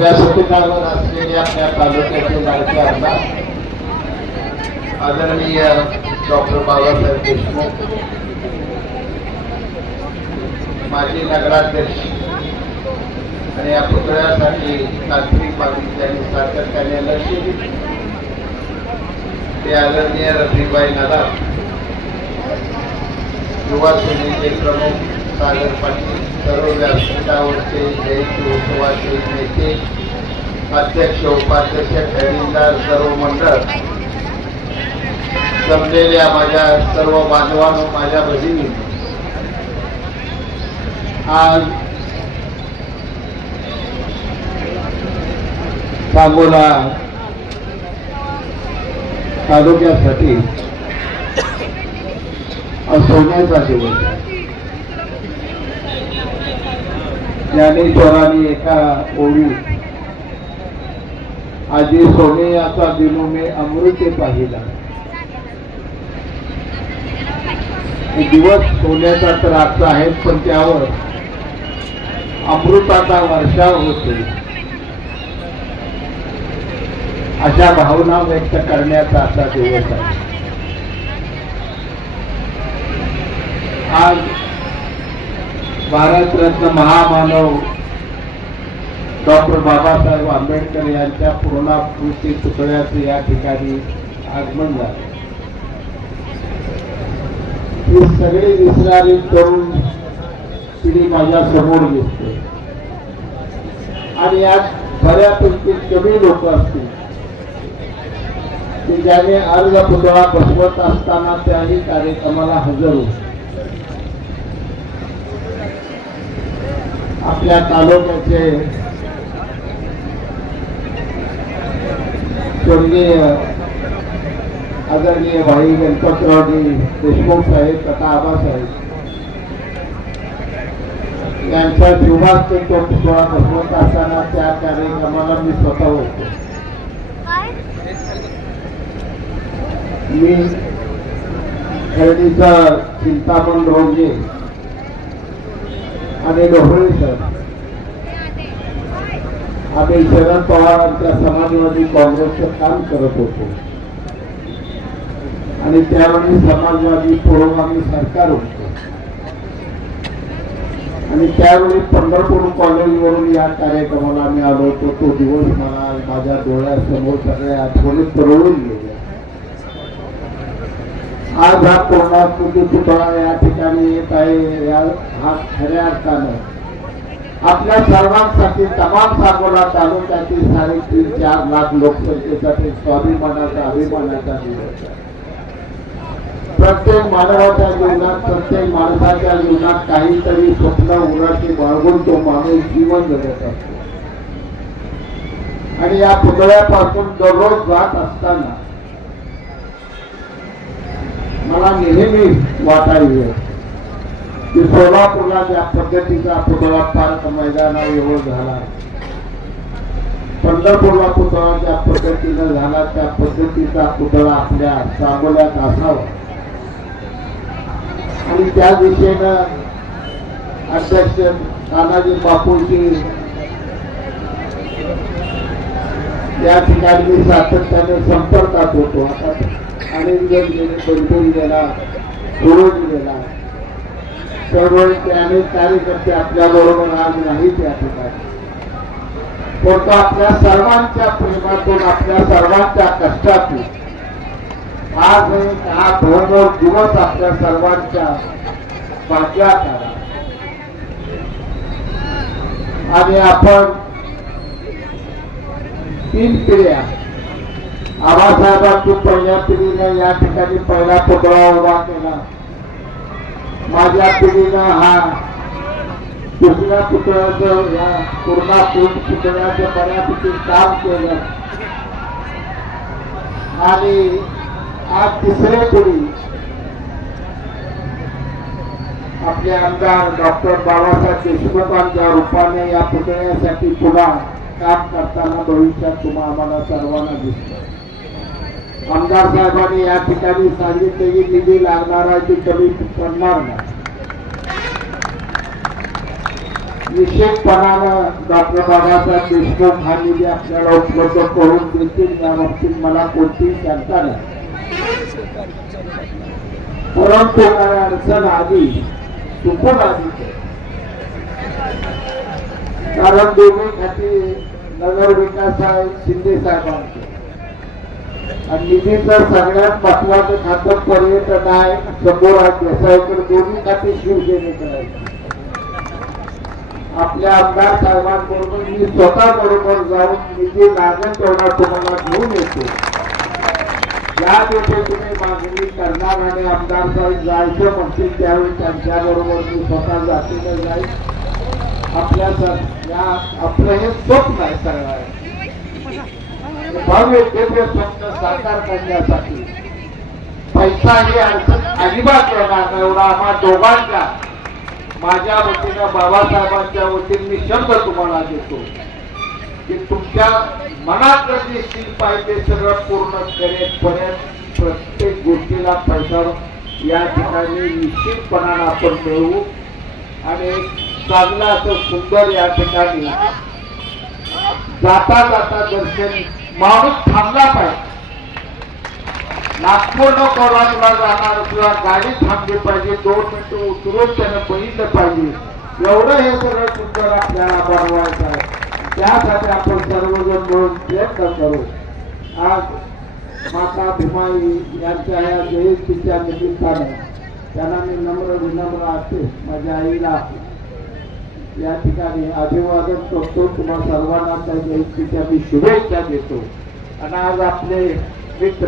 व्यासपीठावर असलेले आपल्या तालुक्याचे लाडके आमदार आदरणीय डॉक्टर बाबासाहेब देशमुख माजी नगराध्यक्ष आणि या पुतळ्यासाठी तांत्रिक बाबी त्यांनी सातत्याने लक्ष दिले ते आदरणीय रफीबाई नदार युवा सेनेचे प्रमुख सागर सर्व व्यासपीठावरचे जयंती उत्सवाचे नेते अध्यक्ष उपाध्यक्ष खैरीदार सर्व मंडळ जमलेल्या माझ्या सर्व बांधवांनो माझ्या भगिनी आज सांगोला तालुक्यासाठी सोन्याचा दिवस आहे ज्ञानेश्वराने एका ओळी आजी सोने याचा दिनो मे अमृते पाहिला. दिवस सोन्याचा तर आजचा आहे पण त्यावर अमृताचा वर्षाव होते. अशा भावना व्यक्त करण्याचा असा दिवस आहे. आज भारतरत्न महामानव डॉक्टर बाबासाहेब आंबेडकर यांच्या पूर्णाकृती पुतळ्याचं या ठिकाणी आगमन झाले. ही सगळी विसरारी तरुण पिढी माझ्यासमोर दिसते. आणि यात बऱ्यापैकी कमी लोक असतील. की ज्याने अर्ज पुतळा बसवत असताना त्याही कार्यक्रमाला हजर होते. आपल्या तालुक्याचे स्वर्गीय आदरणीय भाई गणपतरावजी देशमुख साहेब तथा आबासाहेब यांच्या जीवनात तो पुतळा बसवत असताना त्या कार्यक्रमाला मी स्वतः होतो. मी खरेदीचा चिंतामण रोजे आणि डोहळे सर आम्ही शरद पवारांच्या समाजवादी काँग्रेसचं काम करत होतो. आणि त्यावेळी समाजवादी पुरोगामी सरकार होत. आणि त्यावेळी पंढरपूर कॉलेजवरून या कार्यक्रमाला आम्ही आलो होतो. तो दिवस मला माझ्या डोळ्यासमोर सगळ्या आठवणी परवडून गेल्या. आज हा पूर्णाकृती पुतळा या ठिकाणी येत आहे. या हा खऱ्या अर्थानं आपल्या सर्वांसाठी तमाम सांगोला तालुक्यातील साडेतीन चार लाख लोकसंख्येसाठी स्वाभिमानाचा अभिमानाचा दिवस आहे. प्रत्येक मानवाच्या जीवनात प्रत्येक माणसाच्या जीवनात काहीतरी स्वप्न उराशी बाळगून तो माणूस जीवन जगत असतो. आणि या पुतळ्यापासून दररोज जात असताना मला नेहमी वाटायचं की सोलापूरला ज्या पद्धतीचा पुतळा पार्क एवढ झाला. पंढरपूरला पुतळा ज्या पद्धतीनं झाला त्या पद्धतीचा पुतळा आपल्या सांगोल्यात असावा. आणि त्या दिशेनं अध्यक्ष तानाजी बापूजी या ठिकाणी मी सातत्याने संपर्कात होतो. आता अनिल गेला सुरू गेला. सुरोज गेला अनेक कार्यकर्ते आपल्या बरोबर आज नाहीत या ठिकाणी. परंतु आपल्या सर्वांच्या प्रेमातून आपल्या सर्वांच्या कष्टातून आज एक हा भरभर दिवस आपल्या सर्वांच्या भाग्यात आला आणि आपण तीन पिढ्या आबासाहेबांची पहिल्या पिढीने या ठिकाणी पहिला पुतळा उभा केला. माझ्या पिढीनं हा दुसऱ्या पुतळ्याचं या पूर्णा पुतळ्याचं बऱ्यापैकी काम केलं. आणि आज तिसऱ्या पिढी आपले आमदार डॉक्टर बाबासाहेब देशमुखांच्या रूपाने या पुतळ्यासाठी पुन्हा काम करताना भविष्यात तुम्हाला आम्हाला सर्वांना दिसतं. आमदार साहेबांनी या ठिकाणी सांगितले की निधी लागणार आहे ती कमी पडणार नाही. निश्चितपणानं डॉक्टर बाबासाहेब देशमुख हा निधी आपल्याला उपलब्ध करून देतील या बाबतीत मला कोणतीही शंका नाही. परंतु काय अडचण आली चुकून आली. कारण दोन्ही खाती नगरविकास साहेब शिंदे साहेबांचे. आणि निधीचं सगळ्यात महत्वाचं खातं पर्यटन आहे. समोर आहे दोन्ही खाते शिवसेनेकडे आहेत. आपल्या आमदार साहेबांबरोबर मी स्वतः बरोबर जाऊन निधी लागण तेवढा तुम्हाला घेऊन येतो. या दिवशी तुम्ही मागणी करणार आणि आमदार साहेब जायचं म्हणतील त्यावेळी त्यांच्याबरोबर मी स्वतः जातीला जाईल आपल्या या आपलं हे स्वप्न आहे सगळं भव्य दिव्य स्वप्न साकार करण्यासाठी पैसा ही अडचण अजिबात येणार नाही. एवढा आम्हा दोघांच्या माझ्या वतीनं बाबासाहेबांच्या वतीने मी शब्द तुम्हाला देतो की तुमच्या मनात जे शिल्प आहे ते सगळं पूर्ण करेपर्यंत प्रत्येक गोष्टीला पैसा या ठिकाणी निश्चितपणानं आपण मिळवू. आणि चांगलं असं सुंदर या ठिकाणी जाता जाता दर्शन माणूस थांबला पाहिजे. नागपूर न कोल्हापूरला जाणार किंवा गाडी थांबली पाहिजे दोन मिनिटं उतरून त्यानं बघितलं पाहिजे. एवढं हे सगळं सुंदर आपल्याला बनवायचं आहे. त्यासाठी आपण सर्वजण मिळून प्रयत्न करू. आज माता भीमाई यांच्या या जयंतीच्या निमित्ताने त्यांना मी नम्र विनम्र असते माझ्या आईला असते या ठिकाणी अभिवादन करतो. तुम्हा सर्वांना त्या जयंतीच्या मी शुभेच्छा देतो. आणि आज आपले मित्र